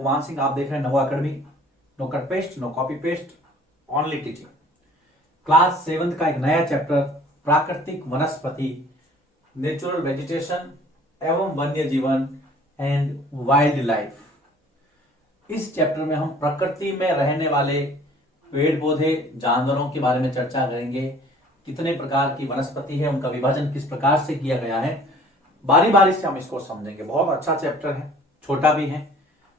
कुमान सिंह, आप देख रहे हैं Navo academy. No cut paste, no copy paste, only teaching. Class 7 का एक नया चैप्टर प्राकृतिक वनस्पति, नेचुरल वेजिटेशन एवं वन्य जीवन एंड वाइल्ड लाइफ। इस चैप्टर में हम प्रकृति में रहने वाले पेड़ पौधे जानवरों के बारे में चर्चा करेंगे। कितने प्रकार की वनस्पति है, उनका विभाजन किस प्रकार से किया गया है, बारी बारी से हम इसको समझेंगे। बहुत अच्छा चैप्टर है, छोटा भी है,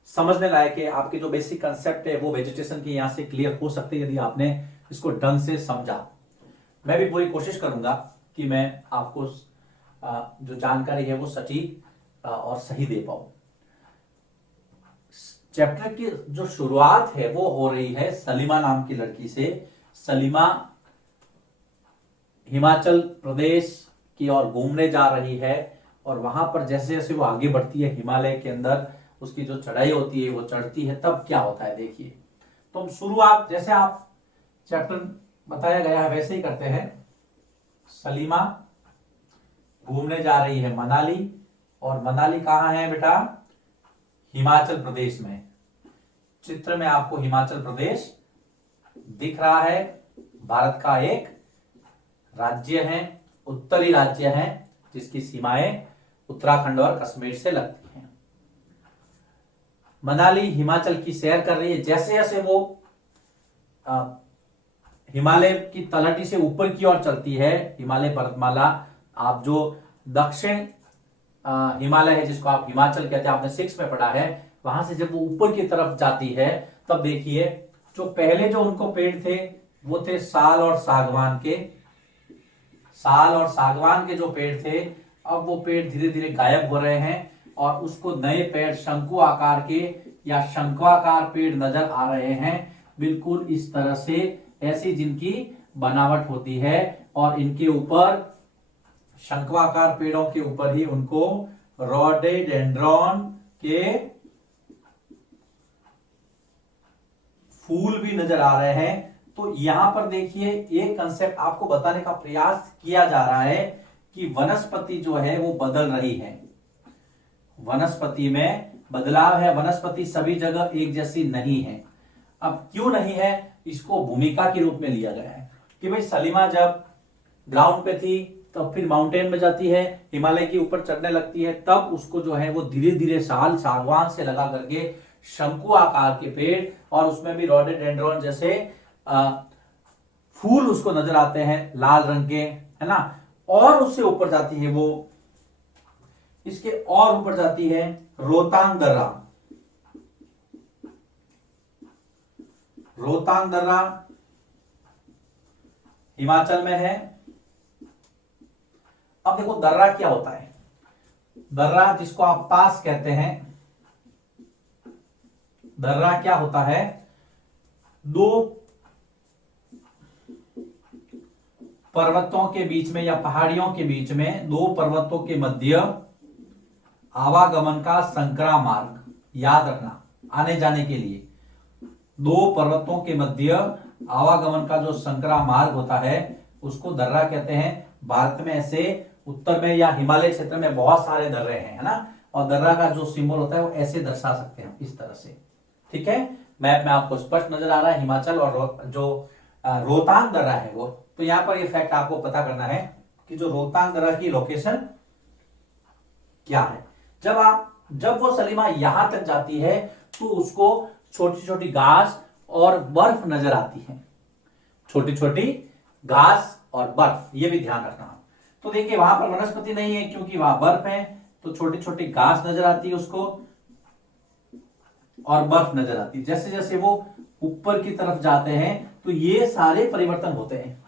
समझने लायक है। आपके जो बेसिक कंसेप्ट है वो वेजिटेशन की यहाँ से क्लियर हो सकते हैं यदि आपने इसको ढंग से समझा। मैं भी पूरी कोशिश करूंगा कि मैं आपको जो जानकारी है वो सटीक और सही दे पाऊं। चैप्टर की जो शुरुआत है वो हो रही है सलीमा नाम की लड़की से। सलीमा हिमाचल प्रदेश की ओर घूमने जा रही है और वहां पर जैसे जैसे वो आगे बढ़ती है हिमालय के अंदर, उसकी जो चढ़ाई होती है वो चढ़ती है, तब क्या होता है देखिए। तो हम शुरुआत जैसे आप चैप्टर बताया गया है वैसे ही करते हैं। सलीमा घूमने जा रही है मनाली, और मनाली कहां है बेटा? हिमाचल प्रदेश में। चित्र में आपको हिमाचल प्रदेश दिख रहा है, भारत का एक राज्य है, उत्तरी राज्य है, जिसकी सीमाएं उत्तराखंड और कश्मीर से लगती हैं। मनाली हिमाचल की सैर कर रही है। जैसे जैसे वो हिमालय की तलहटी से ऊपर की ओर चलती है, हिमालय पर्वतमाला, आप जो दक्षिण हिमालय है जिसको आप हिमाचल कहते हैं, आपने 6 में पढ़ा है, वहां से जब वो ऊपर की तरफ जाती है तब देखिए जो पहले जो उनको पेड़ थे वो थे साल और सागवान के। साल और सागवान के जो पेड़ थे, अब वो पेड़ धीरे धीरे गायब हो रहे हैं और उसको नए पेड़ शंकु आकार के या शंक्वाकार पेड़ नजर आ रहे हैं। बिल्कुल इस तरह से, ऐसी जिनकी बनावट होती है, और इनके ऊपर शंक्वाकार पेड़ों के ऊपर ही उनको रोडोडेंड्रॉन के फूल भी नजर आ रहे हैं। तो यहां पर देखिए एक कंसेप्ट आपको बताने का प्रयास किया जा रहा है कि वनस्पति जो है वो बदल रही है, वनस्पति में बदलाव है, वनस्पति सभी जगह एक जैसी नहीं है। अब क्यों नहीं है, इसको भूमिका के रूप में लिया गया है कि भाई सलीमा जब ग्राउंड पे थी तब फिर माउंटेन में जाती है, हिमालय के ऊपर चढ़ने लगती है, तब उसको जो है वो धीरे धीरे साल सागवान से लगा करके शंकु आकार के पेड़ और उसमें भी रोडोडेंड्रॉन जैसे फूल उसको नजर आते हैं लाल रंग के, है ना। और उससे ऊपर जाती है वो, इसके और ऊपर जाती है रोहतांग दर्रा। रोहतांग दर्रा हिमाचल में है। अब देखो दर्रा क्या होता है। दर्रा जिसको आप पास कहते हैं, दर्रा क्या होता है? दो पर्वतों के बीच में या पहाड़ियों के बीच में, दो पर्वतों के मध्य आवागमन का संकरा मार्ग। याद रखना, आने जाने के लिए दो पर्वतों के मध्य आवागमन का जो संकरा मार्ग होता है उसको दर्रा कहते हैं। भारत में ऐसे उत्तर में या हिमालय क्षेत्र में बहुत सारे दर्रे हैं, है ना, और दर्रा का जो सिंबल होता है वो ऐसे दर्शा सकते हैं इस तरह से। ठीक है, मैप में आपको स्पष्ट नजर आ रहा है हिमाचल और जो रोहतांग दर्रा है वो। तो यहां पर ये फैक्ट आपको पता करना है कि जो रोहतांग दर्रा की लोकेशन क्या है। जब वो सलीमा यहां तक जाती है तो उसको छोटी छोटी घास और बर्फ नजर आती है, छोटी छोटी घास और बर्फ, ये भी ध्यान रखना। तो देखिए वहां पर वनस्पति नहीं है क्योंकि वहां बर्फ है, तो छोटी छोटी घास नजर आती है उसको और बर्फ नजर आती है। जैसे जैसे वो ऊपर की तरफ जाते हैं तो ये सारे परिवर्तन होते हैं।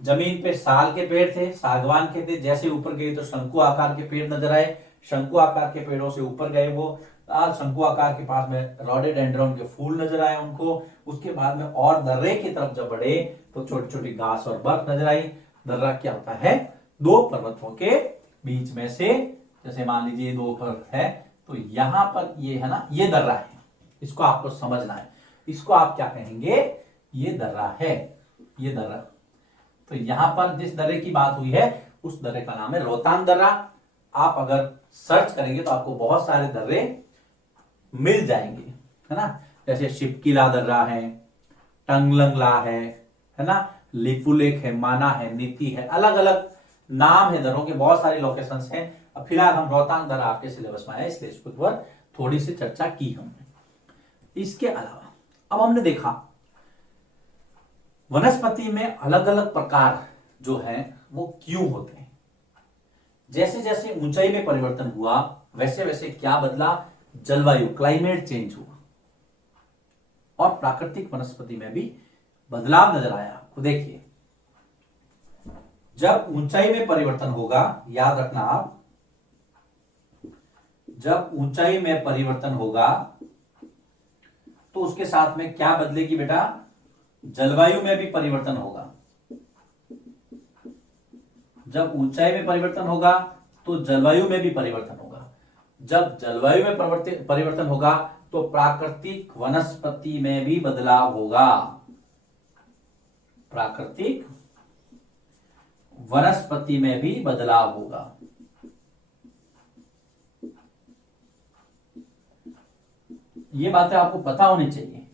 जमीन पे साल के पेड़ थे, सागवान के थे, जैसे ऊपर गए तो शंकु आकार के पेड़ नजर आए, शंकु आकार के पेड़ों से ऊपर गए वो शंकु आकार के पास में रोडोडेंड्रॉन के फूल नजर आए उनको। उसके बाद में और दर्रे की तरफ जब बढ़े तो छोटी छोटी घास और बर्फ नजर आई। दर्रा क्या होता है? दो पर्वतों के बीच में से, जैसे मान लीजिए दो पर्वत है तो यहां पर ये है ना, ये दर्रा है, इसको आपको समझना है। इसको आप क्या कहेंगे? ये दर्रा है, ये दर्रा। तो यहां पर जिस दर्रे की बात हुई है उस दर्रे का नाम है रोहतांग दर्रा। आप अगर सर्च करेंगे तो आपको बहुत सारे दर्रे मिल जाएंगे, है ना। जैसे शिपकीला दर्रा है, टंगलंगला है ना, लिपुलेख है, माना है, नीति है, अलग अलग नाम है दर्रों के, बहुत सारे लोकेशंस हैं। अब फिलहाल हम रोहतांग दर्रा आपके सिलेबस में आया, इसलिए इसके ऊपर थोड़ी सी चर्चा की हमने। इसके अलावा अब हमने देखा वनस्पति में अलग अलग प्रकार जो है वो क्यों होते हैं। जैसे जैसे ऊंचाई में परिवर्तन हुआ वैसे वैसे क्या बदला, जलवायु, क्लाइमेट चेंज हुआ, और प्राकृतिक वनस्पति में भी बदलाव नजर आया आपको। देखिए, जब ऊंचाई में परिवर्तन होगा, याद रखना आप, जब ऊंचाई में परिवर्तन होगा तो उसके साथ में क्या बदलेगी बेटा, जलवायु में भी परिवर्तन होगा। जब ऊंचाई में परिवर्तन होगा तो जलवायु में भी परिवर्तन होगा। जब जलवायु में परिवर्तन होगा तो प्राकृतिक वनस्पति में भी बदलाव होगा। प्राकृतिक वनस्पति में भी बदलाव होगा। ये बातें आपको पता होनी चाहिए।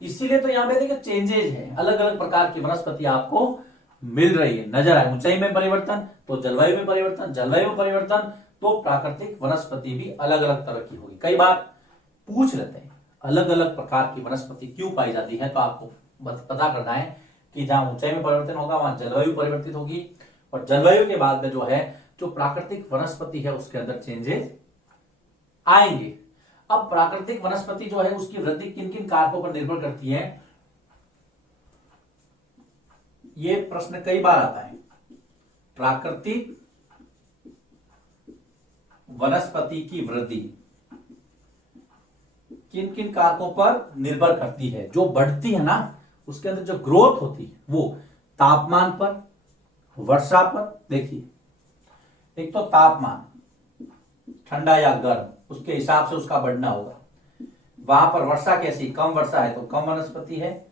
इसीलिए तो यहां पे देखिए चेंजेज है, अलग अलग प्रकार की वनस्पति आपको मिल रही है, नजर आए। ऊंचाई में परिवर्तन तो जलवायु में परिवर्तन, जलवायु में परिवर्तन तो प्राकृतिक वनस्पति भी अलग अलग तरह की होगी। कई बार पूछ लेते हैं अलग अलग प्रकार की वनस्पति क्यों पाई जाती है, तो आपको पता करना है कि जहां ऊंचाई में परिवर्तन होगा वहां जलवायु परिवर्तित होगी, और जलवायु के बाद में जो है जो प्राकृतिक वनस्पति है उसके अंदर चेंजेस आएंगे। अब प्राकृतिक वनस्पति जो है उसकी वृद्धि किन किन कारकों पर निर्भर करती है, ये प्रश्न कई बार आता है। प्राकृतिक वनस्पति की वृद्धि किन किन कारकों पर निर्भर करती है, जो बढ़ती है ना उसके अंदर जो ग्रोथ होती है वो तापमान पर, वर्षा पर। देखिए, एक तो तापमान, ठंडा या गर्म, उसके हिसाब से उसका बढ़ना होगा। वहां पर वर्षा कैसी, कम वर्षा है तो कम वनस्पति है,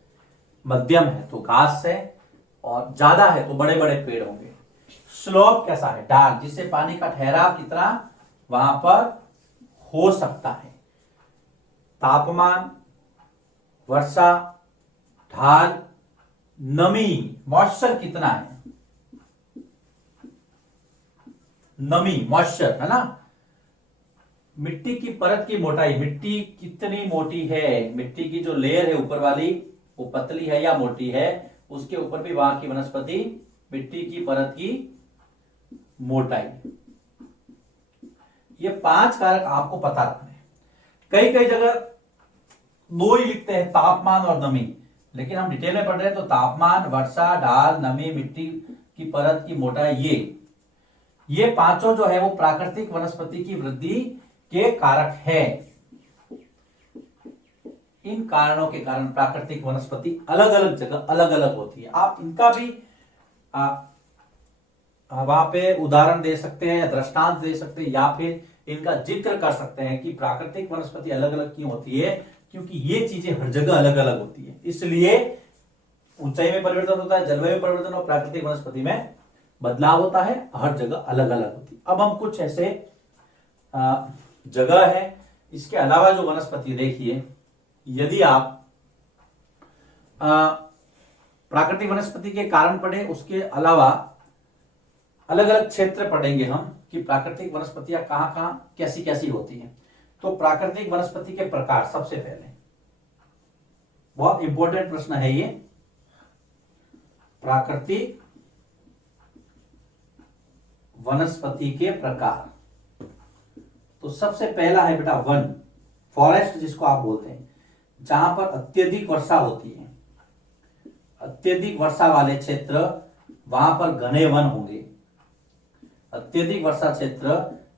मध्यम है तो घास है, और ज्यादा है तो बड़े बड़े पेड़ होंगे। स्लोप कैसा है, डार्क, जिससे पानी का ठहराव कितना वहां पर हो सकता है। तापमान, वर्षा, ढाल, नमी, मॉइस्चर कितना है, नमी, मॉइस्चर, है ना। मिट्टी की परत की मोटाई, मिट्टी कितनी मोटी है, मिट्टी की जो लेयर है ऊपर वाली वो पतली है या मोटी है, उसके ऊपर भी वहां की वनस्पति, मिट्टी की परत की मोटाई। ये 5 कारक आपको पता रखने हैं। कई कई जगह 2 ही लिखते हैं, तापमान और नमी, लेकिन हम डिटेल में पढ़ रहे हैं तो तापमान, वर्षा, ढाल, नमी, मिट्टी की परत की मोटाई, ये पांचों जो है वो प्राकृतिक वनस्पति की वृद्धि के कारक है। इन कारणों के कारण प्राकृतिक वनस्पति अलग अलग जगह अलग अलग होती है। आप इनका भी वहां पे उदाहरण दे सकते हैं, दृष्टांत दे सकते हैं, या फिर इनका जिक्र कर सकते हैं कि प्राकृतिक वनस्पति अलग अलग क्यों होती है, क्योंकि ये चीजें हर जगह अलग अलग होती है। इसलिए ऊंचाई में परिवर्तन होता है, जलवायु परिवर्तन और प्राकृतिक वनस्पति में बदलाव होता है, हर जगह अलग अलग होती है। अब हम कुछ ऐसे जगह है, इसके अलावा जो वनस्पति देखिए, यदि आप प्राकृतिक वनस्पति के कारण पढ़े, उसके अलावा अलग अलग क्षेत्र पढ़ेंगे हम कि प्राकृतिक वनस्पतियां कहां कहां कैसी कैसी होती हैं। तो प्राकृतिक वनस्पति के प्रकार, सबसे पहले बहुत इंपॉर्टेंट प्रश्न है ये, प्राकृतिक वनस्पति के प्रकार। तो सबसे पहला है बेटा वन, फॉरेस्ट जिसको आप बोलते हैं, जहां पर अत्यधिक वर्षा होती है। अत्यधिक वर्षा वाले क्षेत्र, वहां पर घने वन होंगे। अत्यधिक वर्षा क्षेत्र,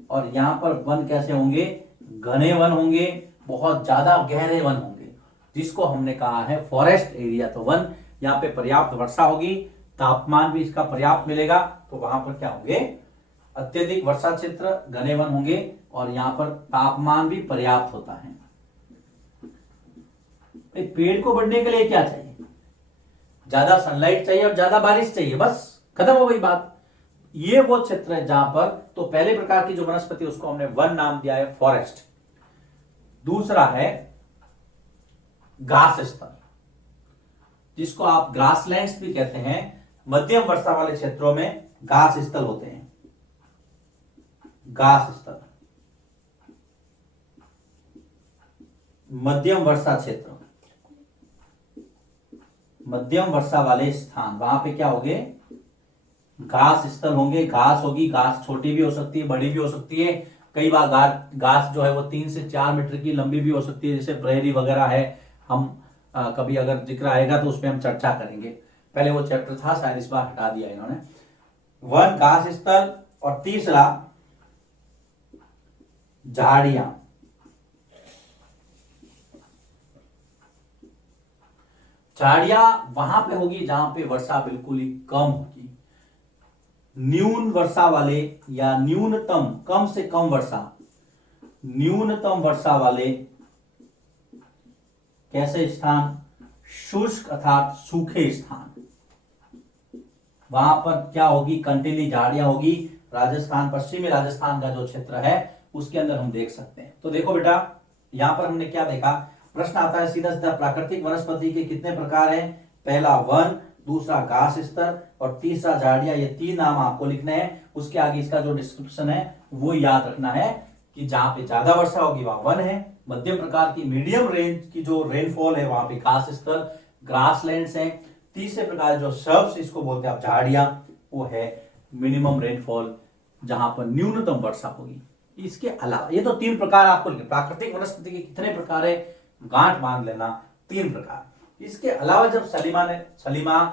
और यहां पर वन कैसे होंगे, घने वन होंगे, बहुत ज्यादा गहरे वन होंगे, जिसको हमने कहा है फॉरेस्ट एरिया। तो वन, यहाँ पे पर्याप्त वर्षा होगी, तापमान भी इसका पर्याप्त मिलेगा, तो वहां पर क्या होंगे, अत्यधिक वर्षा क्षेत्र, घने वन होंगे, और यहां पर तापमान भी पर्याप्त होता है। एक पेड़ को बढ़ने के लिए क्या चाहिए, ज्यादा सनलाइट चाहिए और ज्यादा बारिश चाहिए, बस खत्म हो गई बात। ये वो क्षेत्र है जहां पर, तो पहले प्रकार की जो वनस्पति उसको हमने वन नाम दिया है, फॉरेस्ट। दूसरा है घास स्थल, जिसको आप ग्रासलैंड्स भी कहते हैं। मध्यम वर्षा वाले क्षेत्रों में घास स्थल होते हैं, घास स्थल। मध्यम वर्षा क्षेत्र, मध्यम वर्षा वाले स्थान, वहां पे क्या होंगे, घास स्थल होंगे। घास होगी, घास छोटी भी हो सकती है, बड़ी भी हो सकती है। कई बार घास जो है वो 3 से 4 मीटर की लंबी भी हो सकती है, जैसे प्रेरी वगैरह है। हम कभी अगर जिक्र आएगा तो उस पर हम चर्चा करेंगे। पहले वो चैप्टर था, शायद इस बार हटा दिया इन्होंने। वन, घास स्थल, और तीसरा झाड़ियां। झाड़ियां वहां पे होगी जहां पे वर्षा बिल्कुल ही कम होगी। न्यून वर्षा वाले या न्यूनतम, कम से कम वर्षा, न्यूनतम वर्षा वाले कैसे स्थान, शुष्क अर्थात सूखे स्थान, वहां पर क्या होगी, कंटीली झाड़ियां होगी। राजस्थान, पश्चिमी राजस्थान का जो क्षेत्र है उसके अंदर हम देख सकते हैं। तो देखो बेटा, यहां पर हमने क्या देखा, प्रश्न आता है सीधा सीधा, प्राकृतिक वनस्पति के कितने प्रकार हैं? पहला वन, दूसरा घास स्तर, और तीसरा झाड़ियां। ये 3 नाम आपको लिखने हैं। उसके आगे इसका जो डिस्क्रिप्शन है वो याद रखना है कि जहां पे ज्यादा वर्षा होगी वहां वन है, मध्यम प्रकार की मीडियम रेंज की जो रेनफॉल है वहां पे घास स्तर, ग्रासलैंड्स है। तीसरे प्रकार जो शब्द इसको बोलते हैं आप झाड़ियां, वो है मिनिमम रेनफॉल, जहां पर न्यूनतम वर्षा होगी। इसके अलावा ये तो 3 प्रकार आपको लिखे। प्राकृतिक वनस्पति के कितने प्रकार है, गांठ बांध लेना, 3 प्रकार। इसके अलावा जब सलीमा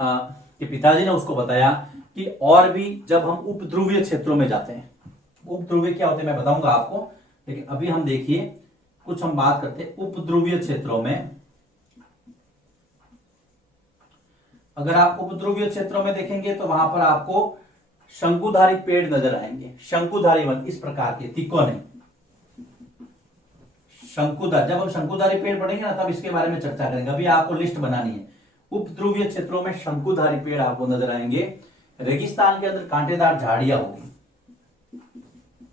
के पिताजी ने उसको बताया कि और भी, जब हम उपध्रुवीय क्षेत्रों में जाते हैं, उपध्रुवीय क्या होते हैं मैं बताऊंगा आपको, लेकिन अभी हम देखिए कुछ हम बात करते हैं उपध्रुवीय क्षेत्रों में। अगर आप उपध्रुवीय क्षेत्रों में देखेंगे तो वहां पर आपको शंकुधारी पेड़ नजर आएंगे। शंकुधारी वन इस प्रकार के, तिकोने, शंकुधारी। जब हम शंकुधारी पेड़ पढ़ेंगे ना तब इसके बारे में चर्चा करेंगे, अभी आपको लिस्ट बनानी है। उपध्रुवीय क्षेत्रों में शंकुधारी पेड़ आपको नजर आएंगे। रेगिस्तान के अंदर कांटेदार झाड़ियां होगी,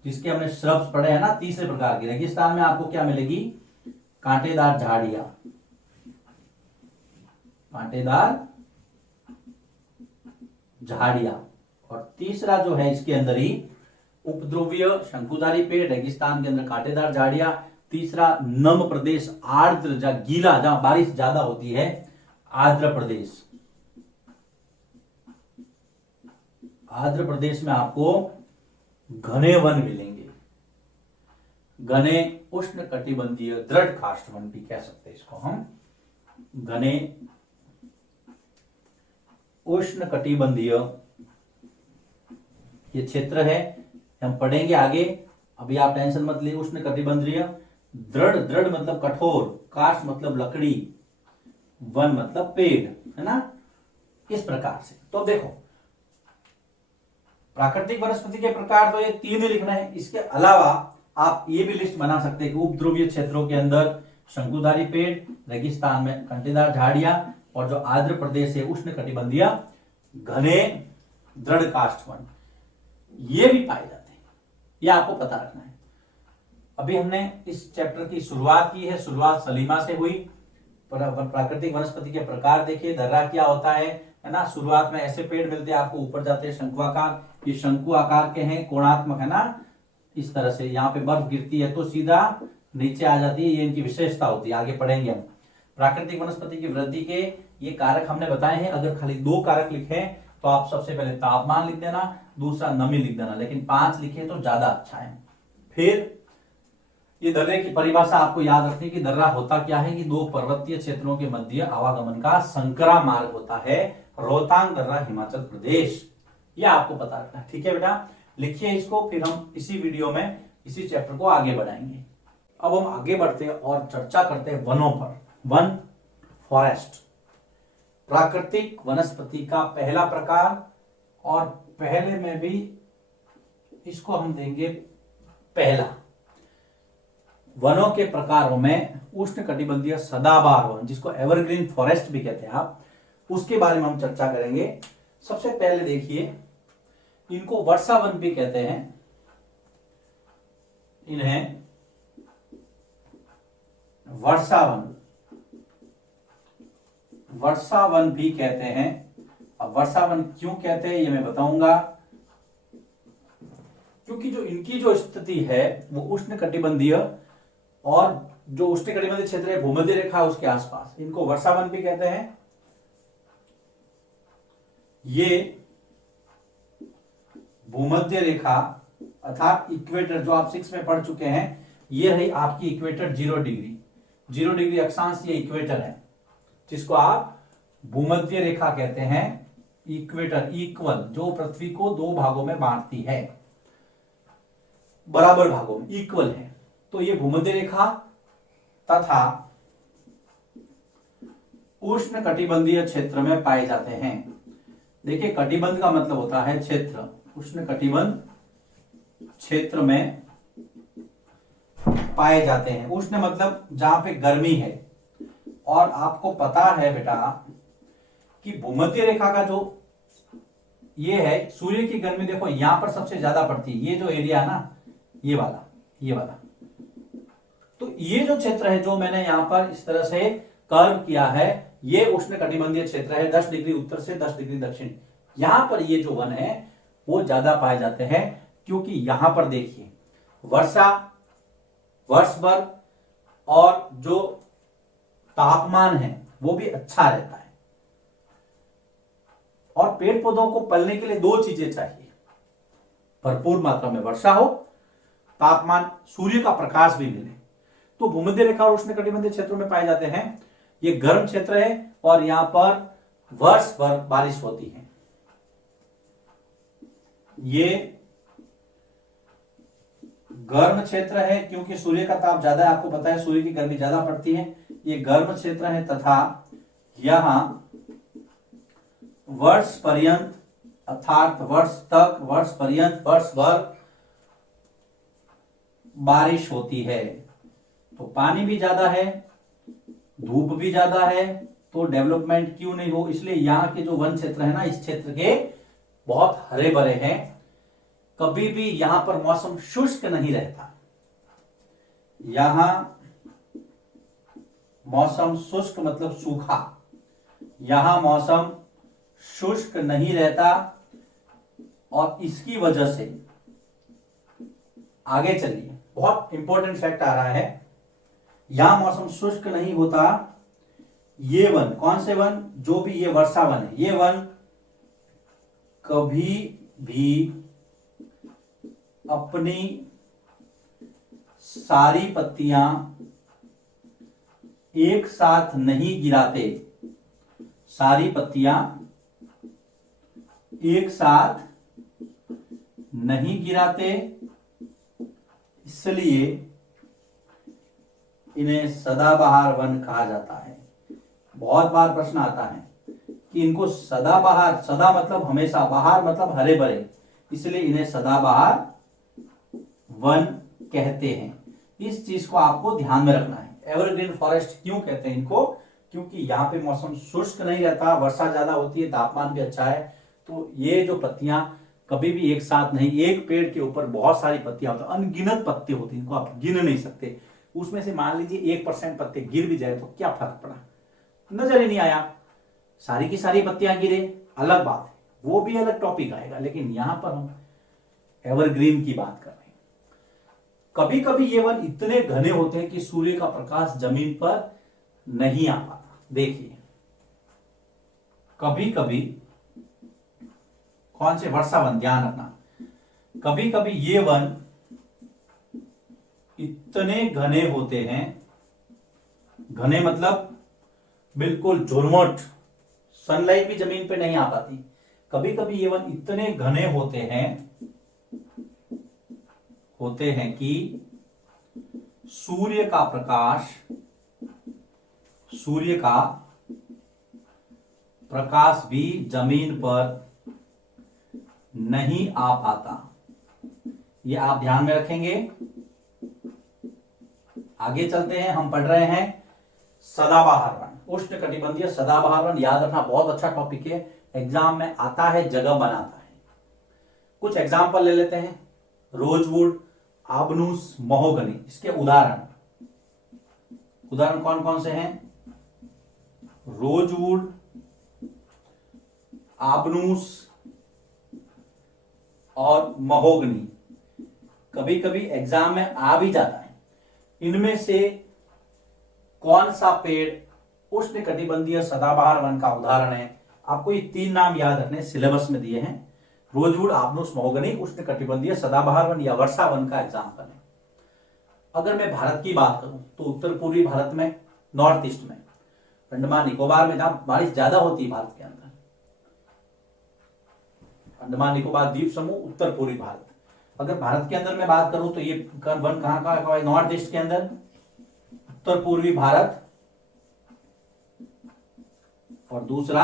जिसके हमने श्रब्स पढ़े हैं ना, तीसरे प्रकार की। रेगिस्तान में आपको क्या मिलेगी, कांटेदार झाड़ियां, कांटेदार झाड़ियां। और तीसरा जो है इसके अंदर ही उपध्रुवीय शंकुधारी पेड़, रेगिस्तान के अंदर कांटेदार झाड़ियां। तीसरा नम प्रदेश, आर्द्र जहां गीला, जहां बारिश ज्यादा होती है, आर्द्र प्रदेश। आर्द्र प्रदेश में आपको घने वन मिलेंगे। घने उष्ण कटिबंधीय दृढ़ काष्ठ वन भी कह सकते हैं इसको हम, घने उष्ण कटिबंधीय ये क्षेत्र है, हम पढ़ेंगे आगे। अभी आप टेंशन मत लिए। उष्ण कटिबंधीय, दृढ़, दृढ़ मतलब कठोर, काष्ठ मतलब लकड़ी, वन मतलब पेड़, है ना, इस प्रकार से। तो देखो, प्राकृतिक वनस्पति के प्रकार तो ये 3 ही लिखना है। इसके अलावा आप ये भी लिस्ट बना सकते हैं कि उपध्रुवीय क्षेत्रों के अंदर शंकुधारी पेड़, रेगिस्तान में कंटेदार झाड़ियां, और जो आर्द्र प्रदेश है उष्ण कटिबंधीय घने दृढ़ काष्ठ वन, ये भी पाए जाते हैं। ये आपको पता रखना है। अभी हमने इस चैप्टर की शुरुआत की है, शुरुआत सलीमा से हुई। प्राकृतिक वनस्पति के प्रकार देखिए, दर्रा क्या होता है ना। शुरुआत में ऐसे पेड़ मिलते हैं आपको, ऊपर जाते हैं शंकुआकार, ये शंकु आकार के हैं, कोणात्मक है ना, इस तरह से। यहाँ पे बर्फ गिरती है तो सीधा नीचे आ जाती है, ये इनकी विशेषता होती है, आगे पढ़ेंगे हम। प्राकृतिक वनस्पति की वृद्धि के ये कारक हमने बताए हैं। अगर खाली 2 कारक लिखे तो आप सबसे पहले तापमान लिख देना, दूसरा नमी लिख देना, लेकिन 5 लिखे तो ज्यादा अच्छा है। फिर ये दर्रे की परिभाषा आपको याद रखनी कि दर्रा होता क्या है कि 2 पर्वतीय क्षेत्रों के मध्य आवागमन का संकरा मार्ग होता है। रोहतांग दर्रा, हिमाचल प्रदेश, ये आपको पता रखना है। ठीक है बेटा, लिखिए इसको, फिर हम इसी वीडियो में इसी चैप्टर को आगे बढ़ाएंगे। अब हम आगे बढ़ते हैं और चर्चा करते हैं वनों पर। वन, फॉरेस्ट, प्राकृतिक वनस्पति का पहला प्रकार, और पहले में भी इसको हम देंगे पहला। वनों के प्रकारों में उष्ण कटिबंधीय सदाबहार वन, जिसको एवरग्रीन फॉरेस्ट भी कहते हैं आप, उसके बारे में हम चर्चा करेंगे। सबसे पहले देखिए, इनको वर्षा वन भी कहते हैं। इन्हें वर्षावन, वर्षावन भी कहते हैं। अब वर्षावन क्यों कहते हैं ये मैं बताऊंगा, क्योंकि जो इनकी जो स्थिति है वो उष्ण कटिबंधीय और जो उष्ण कटिबंधीय क्षेत्र है भूमध्य रेखा उसके आसपास, इनको वर्षावन भी कहते हैं। ये भूमध्य रेखा अर्थात इक्वेटर जो आप 6 में पढ़ चुके हैं, ये है आपकी इक्वेटर 0 डिग्री, 0 डिग्री अक्षांश ये इक्वेटर है जिसको आप भूमध्य रेखा कहते हैं। इक्वेटर इक्वल, जो पृथ्वी को 2 भागों में बांटती है, बराबर भागों में इक्वल है, तो ये भूमध्य रेखा तथा उष्ण कटिबंधीय क्षेत्र में पाए जाते हैं। देखिए कटिबंध का मतलब होता है क्षेत्र, उष्ण कटिबंध क्षेत्र में पाए जाते हैं। उष्ण मतलब जहां पे गर्मी है, और आपको पता है बेटा कि भूमध्य रेखा का जो ये है, सूर्य की गर्मी देखो यहां पर सबसे ज्यादा पड़ती है, ये जो एरिया है ना, ये वाला, तो ये जो क्षेत्र है जो मैंने यहां पर इस तरह से कर्व किया है, ये उष्ण कटिबंधीय क्षेत्र है, 10 डिग्री उत्तर से 10 डिग्री दक्षिण। यहां पर ये जो वन है वो ज्यादा पाए जाते हैं, क्योंकि यहां पर देखिए वर्षा, वर्ष भर और जो तापमान है वो भी अच्छा रहता है। और पेड़ पौधों को पलने के लिए 2 चीजें चाहिए, भरपूर मात्रा में वर्षा हो, तापमान, सूर्य का प्रकाश भी मिले। तो भूमध्य रेखा और उष्ण कटिबंधीय क्षेत्रों में पाए जाते हैं। ये गर्म क्षेत्र है और यहां पर वर्ष भर बारिश होती है। ये गर्म क्षेत्र है क्योंकि सूर्य का ताप ज्यादा है, आपको पता है सूर्य की गर्मी ज्यादा पड़ती है, ये गर्म क्षेत्र है तथा यहां वर्ष पर्यंत अर्थात वर्ष तक, वर्ष पर्यंत, वर्ष भर बारिश होती है। तो पानी भी ज्यादा है, धूप भी ज्यादा है, तो डेवलपमेंट क्यों नहीं हो, इसलिए यहाँ के जो वन क्षेत्र है ना, इस क्षेत्र के बहुत हरे भरे हैं। कभी भी यहां पर मौसम शुष्क नहीं रहता, यहां मौसम शुष्क मतलब सूखा, यहां मौसम शुष्क नहीं रहता। और इसकी वजह से आगे चलिए, बहुत इंपॉर्टेंट फैक्ट आ रहा है, यहां मौसम शुष्क नहीं होता। ये वन, कौन से वन, जो भी ये वर्षा वन है, ये वन कभी भी अपनी सारी पत्तियां एक साथ नहीं गिराते, सारी पत्तियां एक साथ नहीं गिराते, इसलिए इन्हें सदाबहार वन कहा जाता है। बहुत बार प्रश्न आता है कि इनको सदाबहार, सदा मतलब हमेशा, बहार मतलब हरे भरे, इसलिए इन्हें सदाबहार वन कहते हैं। इस चीज को आपको ध्यान में रखना है। एवरग्रीन फॉरेस्ट क्यों कहते हैं इनको, क्योंकि यहाँ पे मौसम शुष्क नहीं रहता, वर्षा ज्यादा होती है, तापमान भी अच्छा है, तो ये जो पत्तियां कभी भी एक साथ नहीं, एक पेड़ के ऊपर बहुत सारी पत्तियां होती हैं, अनगिनत पत्ते होती हैं, इनको आप गिन नहीं सकते। उसमें से मान लीजिए 1% पत्ते गिर भी जाए तो क्या फर्क पड़ा, नजर ही नहीं आया। सारी की सारी पत्तियां गिरे अलग बात है, वो भी अलग टॉपिक आएगा, लेकिन यहां पर हम एवरग्रीन की बात कर रहे हैं। कभी कभी ये वन इतने घने होते हैं कि सूर्य का प्रकाश जमीन पर नहीं आ पाता। देखिए कभी कभी, कौन से, वर्षा वन, ध्यान रखना, कभी कभी ये वन इतने घने होते हैं, घने मतलब बिल्कुल झुरमुट, सनलाइट भी जमीन पे नहीं आ पाती। कभी कभी ये वन इतने घने होते हैं कि सूर्य का प्रकाश भी जमीन पर नहीं आ पाता। ये आप ध्यान में रखेंगे। आगे चलते हैं, हम पढ़ रहे हैं सदाबहार वन, उष्ण कटिबंधीय सदाबहार वन। याद रखना, बहुत अच्छा टॉपिक है, एग्जाम में आता है, जगह बनाता है। कुछ एग्जाम्पल ले लेते हैं, रोजवुड, आबनूस, महोगनी, इसके उदाहरण उदाहरण कौन कौन से हैं? रोजवुड, आबनूस और महोगनी। कभी कभी एग्जाम में आ भी जाता है। इनमें से कौन सा पेड़ उष्णकटिबंधीय सदाबहार वन का उदाहरण है? आपको ये 3 नाम याद रखने, सिलेबस में दिए हैं। रोजवुड, आबनूस, महोगनी उष्णकटिबंधीय सदाबहार वन या वर्षा वन का एग्जाम्पल है। अगर मैं भारत की बात करूं तो उत्तर पूर्वी भारत में, नॉर्थ ईस्ट में, अंडमान निकोबार में जहां बारिश ज्यादा होती है भारत के अंदर, अंडमान निकोबार द्वीप समूह, उत्तर पूर्वी भारत। अगर भारत के अंदर मैं बात करूं तो ये वन कहां का है? नॉर्थ ईस्ट के अंदर, उत्तर पूर्वी भारत, और दूसरा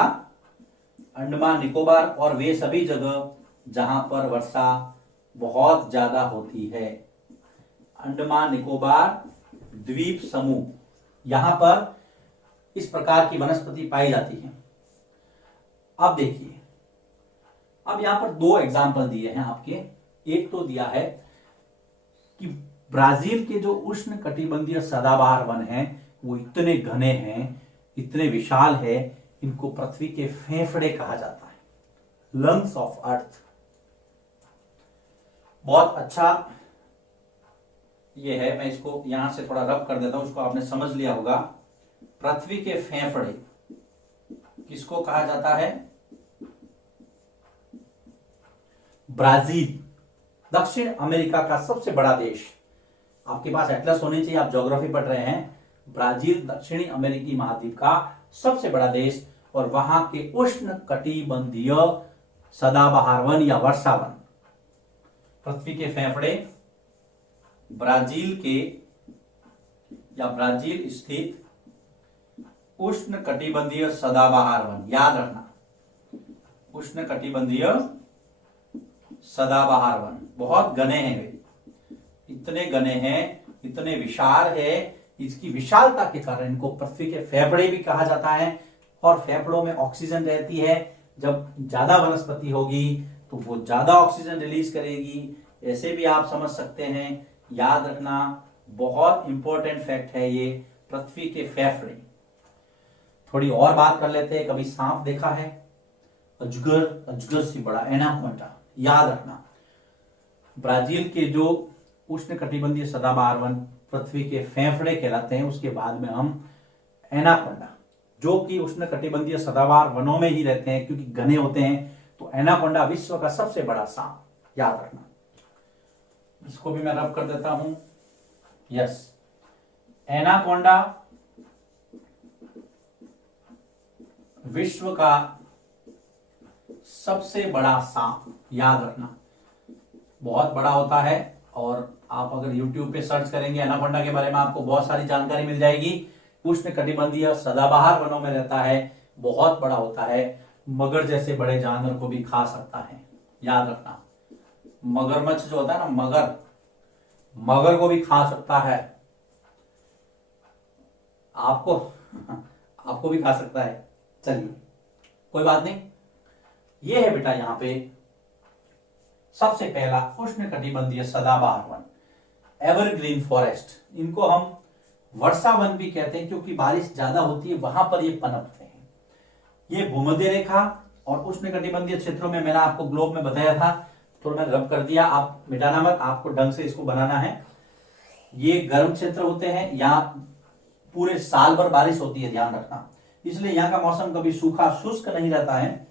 अंडमान निकोबार, और वे सभी जगह जहां पर वर्षा बहुत ज्यादा होती है। अंडमान निकोबार द्वीप समूह, यहां पर इस प्रकार की वनस्पति पाई जाती है। अब देखिए, अब यहां पर 2 एग्जाम्पल दिए हैं आपके। एक तो दिया है कि ब्राजील के जो उष्ण कटिबंधीय सदाबहार वन हैं वो इतने घने हैं, इतने विशाल है, इनको पृथ्वी के फेफड़े कहा जाता है, लंग्स ऑफ अर्थ। बहुत अच्छा ये है, मैं इसको यहां से थोड़ा रब कर देता हूं, इसको आपने समझ लिया होगा। पृथ्वी के फेफड़े किसको कहा जाता है? ब्राजील, दक्षिण अमेरिका का सबसे बड़ा देश। आपके पास एटलस होनी चाहिए, आप ज्योग्राफी पढ़ रहे हैं। ब्राजील दक्षिणी अमेरिकी महाद्वीप का सबसे बड़ा देश, और वहां के उष्ण कटिबंधीय सदाबहार वन या वर्षा वन, पृथ्वी के फेफड़े, ब्राजील के या ब्राजील स्थित उष्ण कटिबंधीय सदाबहार वन, याद रखना, उष्ण कटिबंधीय सदाबहार वन। बहुत घने हैं वे, इतने घने हैं, इतने विशाल है, इसकी विशालता के कारण इनको पृथ्वी के फेफड़े भी कहा जाता है। और फेफड़ों में ऑक्सीजन रहती है, जब ज्यादा वनस्पति होगी तो वो ज्यादा ऑक्सीजन रिलीज करेगी। ऐसे भी आप समझ सकते हैं, याद रखना, बहुत इंपॉर्टेंट फैक्ट है ये, पृथ्वी के फेफड़े। थोड़ी और बात कर लेते हैं। कभी सांप देखा है? अजगर, अजगर से बड़ा एनाकोंडा, याद रखना। ब्राजील के जो उष्ण कटिबंधीय सदाबहार वन पृथ्वी के फेफड़े कहलाते हैं, उसके बाद में हम एनाकोंडा, जो कि उष्ण कटिबंधीय सदाबहार वनों में ही रहते हैं क्योंकि घने होते हैं, तो एनाकोंडा विश्व का सबसे बड़ा सांप, याद रखना। इसको भी मैं रब कर देता हूं। यस, एनाकोंडा विश्व का सबसे बड़ा सांप, याद रखना, बहुत बड़ा होता है। और आप अगर YouTube पे सर्च करेंगे एनाकोंडा के बारे में, आपको बहुत सारी जानकारी मिल जाएगी। उष्ण कटिबंधीय सदाबहार वनों में रहता है, बहुत बड़ा होता है, मगर जैसे बड़े जानवर को भी खा सकता है, याद रखना। मगरमच्छ जो होता है ना, मगर को भी खा सकता है, आपको भी खा सकता है। चलिए, कोई बात नहीं। ये है बेटा यहां पे सबसे पहला उष्ण कटिबंधीय सदाबहार वन, एवरग्रीन फॉरेस्ट। इनको हम वर्षा वन भी कहते हैं क्योंकि बारिश ज्यादा होती है, वहां पर ये पनपते हैं। ये भूमध्य रेखा और उष्ण कटिबंधीय क्षेत्रों में, मैंने आपको ग्लोब में बताया था, थोड़ा मैंने रब कर दिया, आप मिटाना मत, आपको ढंग से इसको बनाना है। ये गर्म क्षेत्र होते हैं, यहाँ पूरे साल भर बारिश होती है, ध्यान रखना, इसलिए यहाँ का मौसम कभी सूखा शुष्क नहीं रहता है।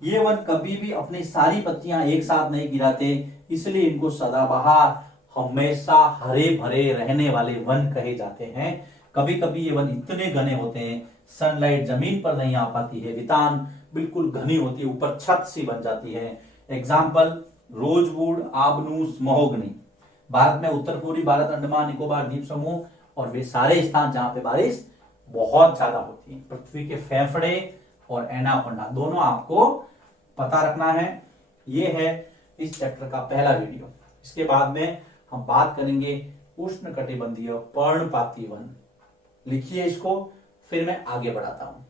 ये वन कभी भी अपनी सारी पत्तियां एक साथ नहीं गिराते, इसलिए इनको सदाबहार, हमेशा हरे भरे रहने वाले वन कहे जाते हैं। कभी कभी ये वन इतने घने होते हैं, सनलाइट जमीन पर नहीं आ पाती है, वितान बिल्कुल घनी होती है, ऊपर छत सी बन जाती है। एग्जाम्पल, रोजवुड, आबनूस, महोगनी। भारत में उत्तर पूर्वी भारत, अंडमान निकोबार द्वीप समूह, और वे सारे स्थान जहां पे बारिश बहुत ज्यादा होती है। पृथ्वी के फेफड़े और एनाकोंडा दोनों आपको पता रखना है। ये है इस चैप्टर का पहला वीडियो। इसके बाद में हम बात करेंगे उष्ण कटिबंधीय पर्णपाती वन। लिखिए इसको, फिर मैं आगे बढ़ाता हूं।